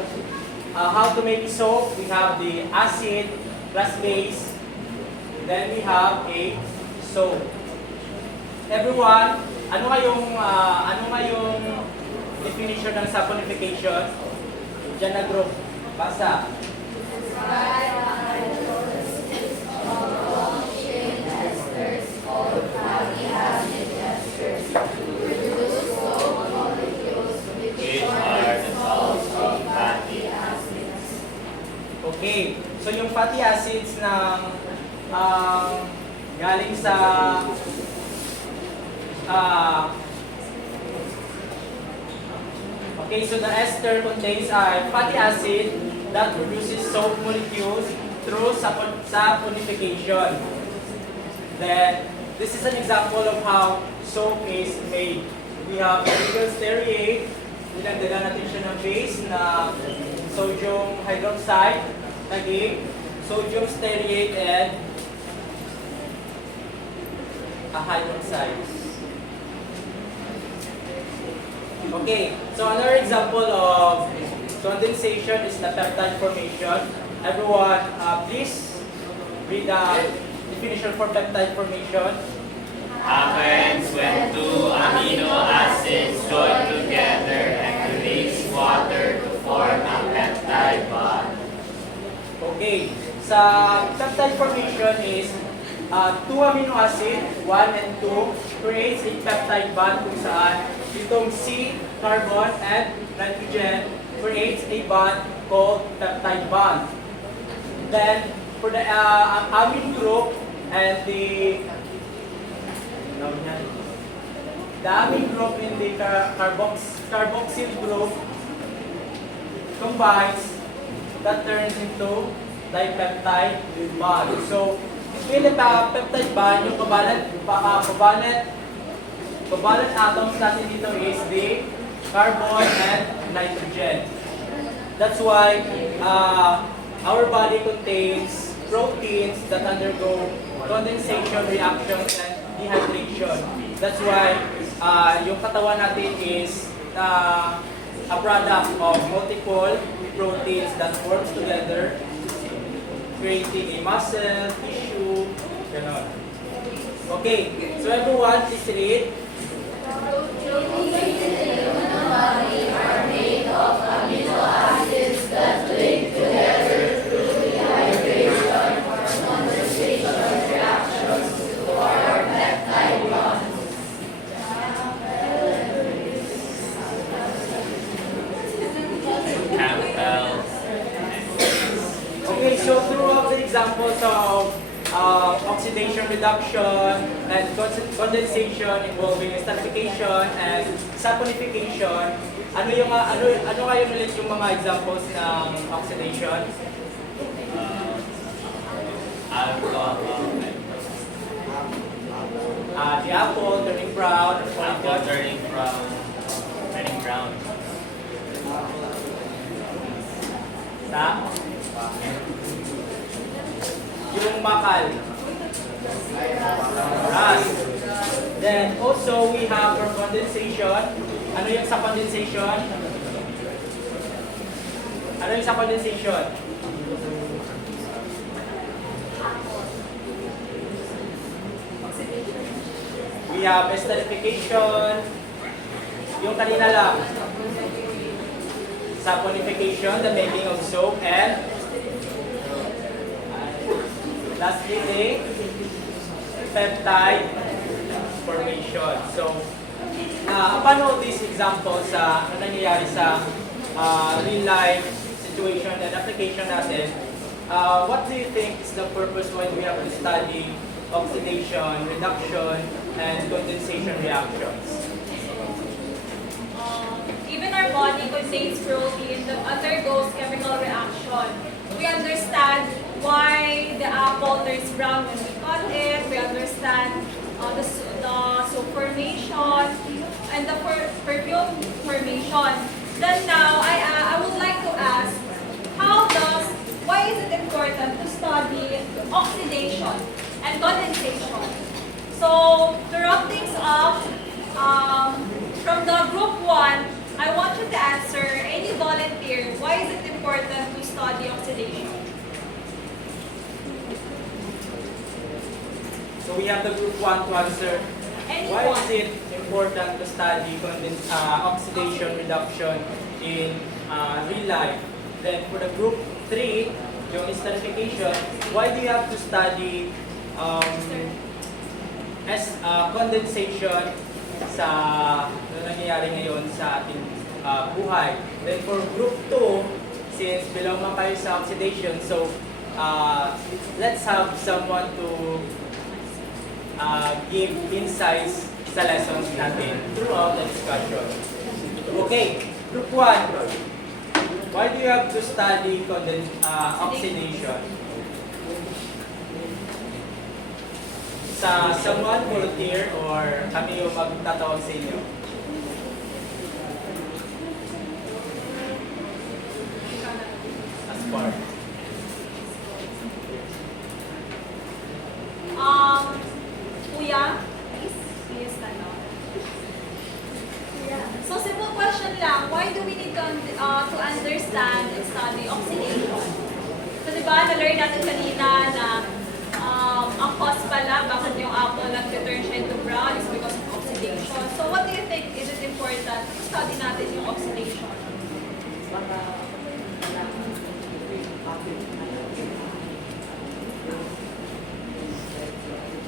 how to make soap? We have the acid plus base, then we have a soap. Everyone, ano nga yung definition ng saponification? Diyan na group. Basa. Which are the salts of fatty acids. Okay. So yung fatty acids ng galing sa okay, so the ester contains fatty acid that produces soap molecules through saponification. Then, this is an example of how soap is made. We have alkyl stearate, dinagdagan natin siya ng base na sodium hydroxide, naging sodium stearate and hydroxide. Okay, so another example of condensation is the peptide formation. Everyone, please read the definition for peptide formation. Happens when two amino acids join together and release water to form a peptide bond. Okay, sa peptide formation is two amino acid, 1 and 2, creates a peptide bond kung saan itong C, carbon, and nitrogen creates a bond called peptide bond. Then, for the amine group and the amine group in the carboxyl group combines, that turns into dipeptide bond. So, yung peptide bond, yung covalent atoms natin dito is the carbon and nitrogen. That's why our body contains proteins that undergo condensation reactions and dehydration. That's why yung katawan natin is a product of multiple proteins that works together, creating a muscle, tissue, ganon. Okay, so everyone, please read. Proteins in the human body are made of amino acids. condensation reduction, and condensation involving esterification and saponification. Ano kayo ulit yung mga examples ng oxidation? Alcohol. The apple turning brown, Apple turning brown. sa yung bakal. Rust. Then also we have for condensation. Ano yung sa condensation? Ano yung sa condensation? We have esterification. Yung kanina lang. Saponification, the making of soap, and lastly, the peptide formation. So, paano these examples sa nangyayari sa real life situation and application natin? What do you think is the purpose when we have to study oxidation, reduction, and condensation reactions? Even our body contains protein that undergoes chemical reaction. We understand why the apple turns brown when we cut it. We understand the soap formation and the perfume formation. Then now, I would like to ask, why is it important to study oxidation and condensation? So, to wrap things up, from the group 1, I want you to answer, any volunteer, why is it important to study oxidation? So we have the group 1 to answer. Why is it important to study oxidation reduction in real life? Then for the group 3, yung esterification, why do you have to study condensation sa nangyayari ngayon sa ating buhay? Then for group 2, since belong man kayo sa oxidation, so let's have someone to give insights sa lessons natin throughout the discussion. Okay, group 1. Why do you have to study oxidation? Sa someone volunteer or kami yung magtatawag sa inyo? As part. Kuya, please stand up. So simple question lang, why do we need to understand and study oxidation? So diba, na-learn natin kanina na ang cause pala bakit yung apple nag-turn siya into brown is because of oxidation. So what do you think is it important to study natin yung oxidation?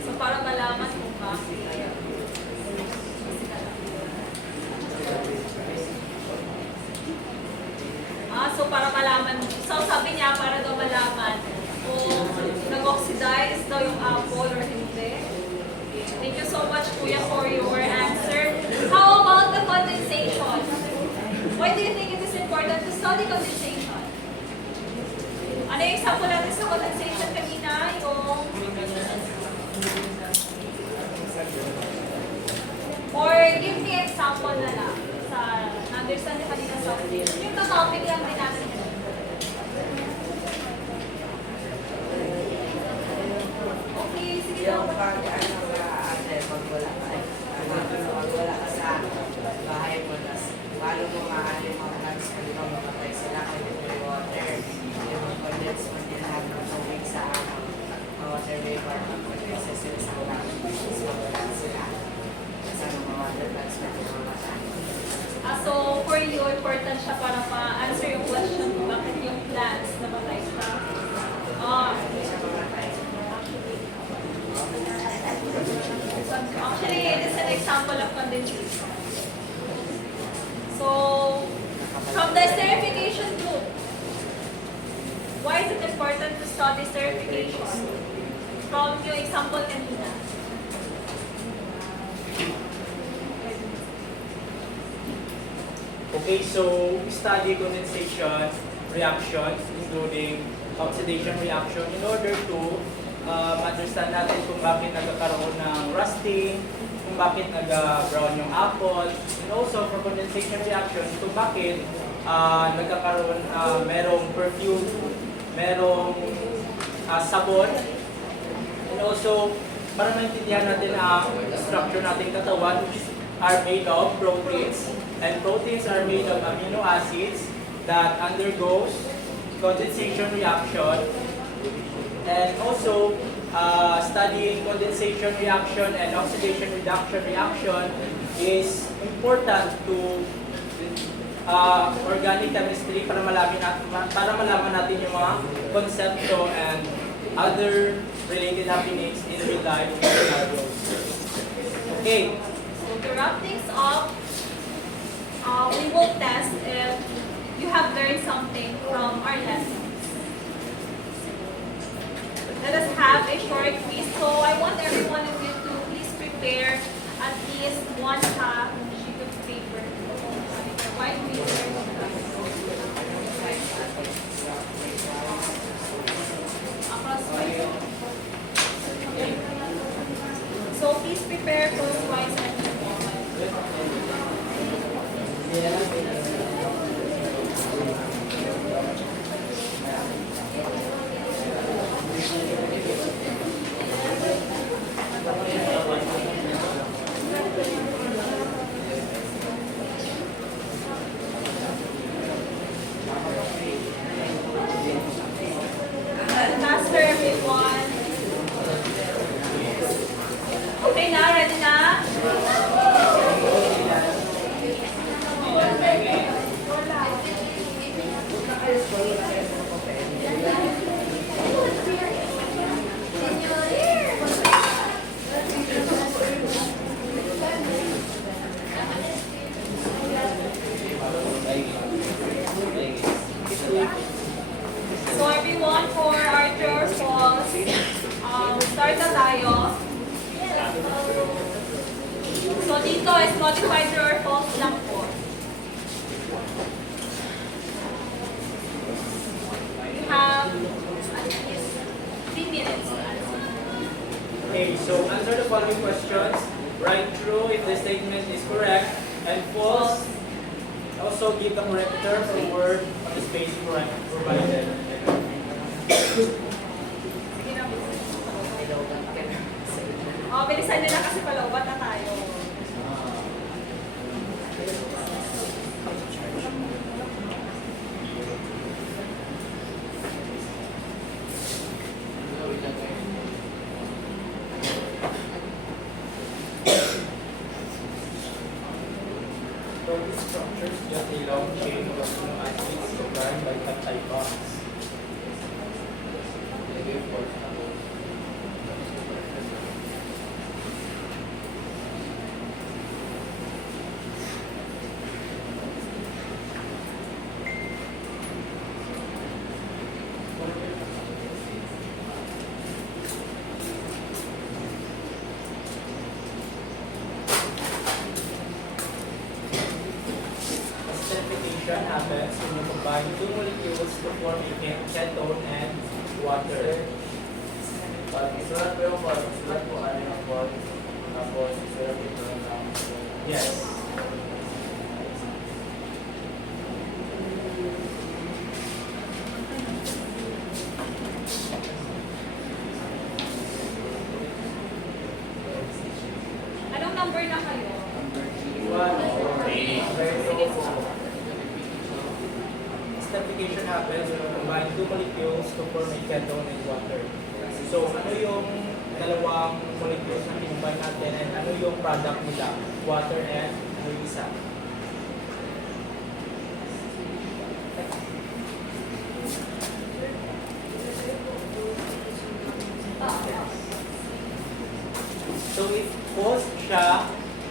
So para malaman kung bakit. So para malaman, so sabi niya para daw malaman kung nag-oxidize daw yung apple or hindi. Thank you so much, Kuya, for your answer. How about the condensation? Why do you think it is important to study condensation? Ano yung example natin sa condensation kanina? Or give me example na lang sa understand niya kanina sa oxidation. Yung topic lang din natin. Okay, sige daw. Pag wala ka sa bahay mo, paano mo maaari mga plants kung mamatay sila kung may water, yung condense mo din lahat ng tubig sa water vapor, kasi sila sa wala sila. Kasama mga water plants na mamatay. So for you, important siya para ma-answer yung question kung bakit yung plants namatay sa actually, it is an example of condensation. So, from the esterification group, why is it important to study esterification? from yung example kanina. Okay, so we study condensation reactions, including oxidation reaction, in order to understand natin kung bakit nagkakaroon ng rusting, kung bakit nag-brown yung apple, and also for condensation reaction, kung bakit nagkakaroon, merong perfume, merong sabon, and also para maintindihan natin ang structure nating katawan, which are made of proteins, and proteins are made of amino acids that undergoes condensation reaction, and also studying condensation reaction and oxidation reduction reaction is important to organic chemistry para malaman natin yung mga konsepto and other related happenings in real life scenarios. Okay. So to wrap things up, we will test if you have learned something from our lesson. Let us have a short quiz. So I want every one of you to please prepare at least one half sheet of paper. White paper. Across white. So please prepare crosswise and faster, everyone. Okay na, ready na? So everyone, for our true or false, start na tayo. So dito is modified true or false lang po. You have at least 3 minutes to answer. Okay, so answer the following questions. Write true if the statement is correct, and false. Also give the correct term or word on the space provided. Bilisan nila kasi palaubat na tayo. Protein structure is just a long chain of amino acids combined by peptide bonds. Acidification happens when you combine two molecules to form a ketone and water. Sulat po yung ball, sulat po ano yung ball, tapos sulat ito lang. Yes. Anong number na kayo? Sige po. Acidification happens when you combine two molecules to form a ketone and water. So, ano yung dalawang molecules na kinumbine natin and ano yung product nila? Water and ano yung isa? So, if false siya,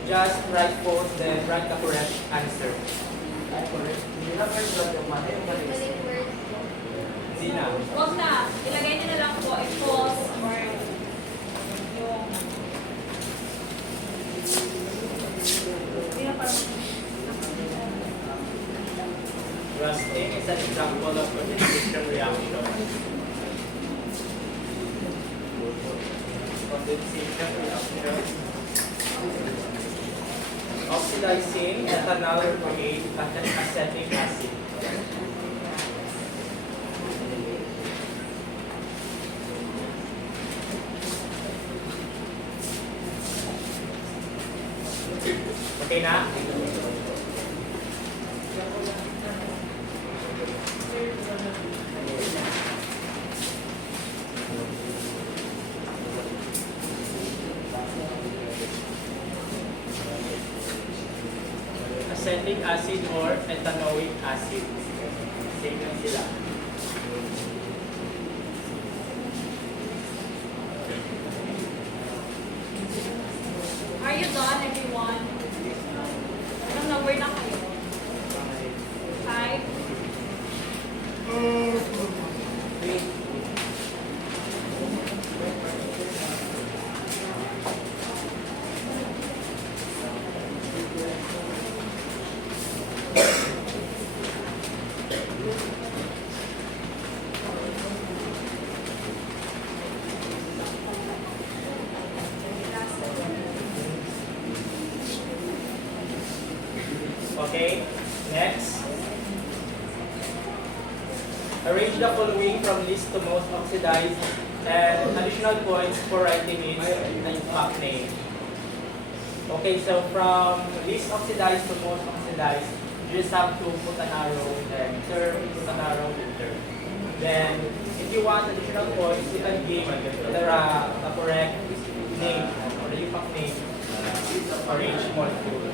just write false, then write the correct answer. Hindi na po yung sulat yung mali, yung mali. Maling word. Hindi na. Huwag na. Ilagay niyo na lang po, false or let's see the reactions. Oxidizing ethanol create acetic acid. Okay na? Acetic acid or ethanoic acid. Same lang sila. Are you done, everyone? Anong number na kayo? 5? Okay, next. Arrange the following from least to most oxidized and additional points for writing its impact name. Okay, so from least oxidized to most oxidized, you just have to put an arrow, then term, put an arrow, then term. Then, if you want additional points, you can give the correct name or the impact name for each molecule.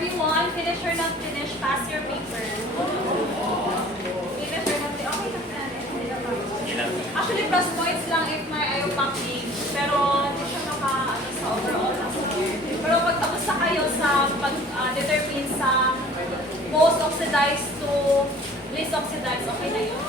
Everyone, finish or not finish, pass your paper. Finish or not finish. Okay na. Actually, plus points lang if may ayaw pang name. Pero hindi siya sa overall. Pero pag tapos na kayo sa pag-determine sa most oxidized to least oxidized, okay na yun.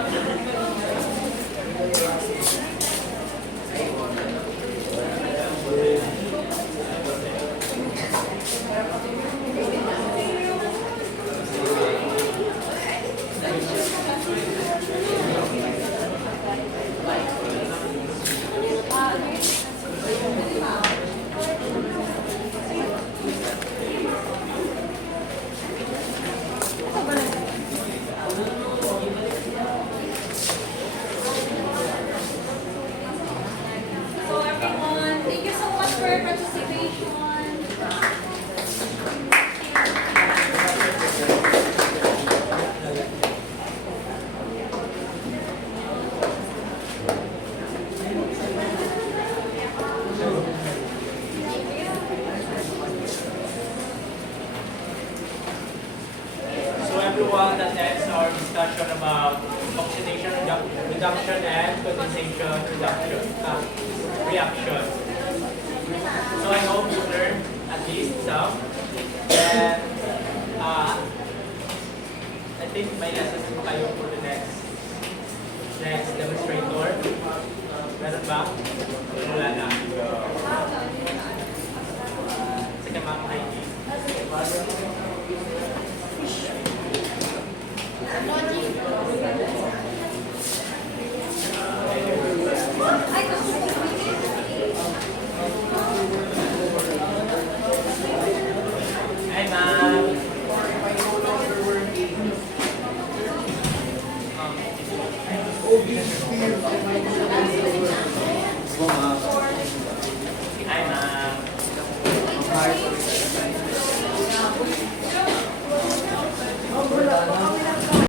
So everyone, thank you so much for your participation. So everyone, that ends our discussion about oxidation reduction and condensation reaction. So I hope you learned at least some. And I think may lessons pa kayo for the next demonstrator. Meron ba? Wala na. Sige, Ma'am Heidi.